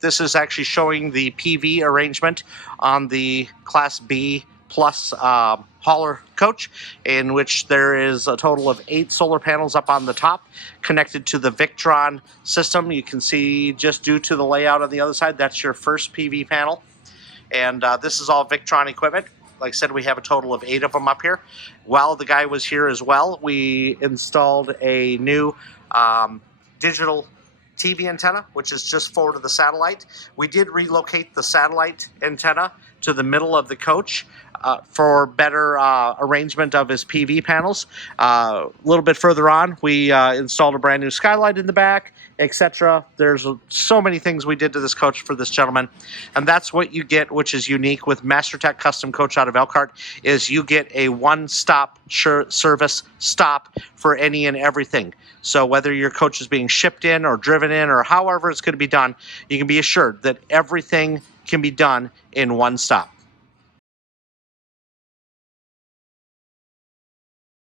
This is actually showing the PV arrangement on the Class B plus hauler coach, in which there is a total of 8 solar panels up on the top connected to the Victron system. You can see just due to the layout on the other side, that's your first PV panel. And this is all Victron equipment. Like I said, we have a total of 8 of them up here. While the guy was here as well, we installed a new digital TV antenna, which is just forward of the satellite. We did relocate the satellite antenna to the middle of the coach for better arrangement of his PV panels. A little bit further on, we installed a brand new skylight in the back, etc. There's so many things we did to this coach for this gentleman, and that's what you get, which is unique with MasterTech Custom Coach out of Elkhart, is you get a one-stop service stop for any and everything. So whether your coach is being shipped in or driven in or however it's going to be done, you can be assured that everything can be done in one stop.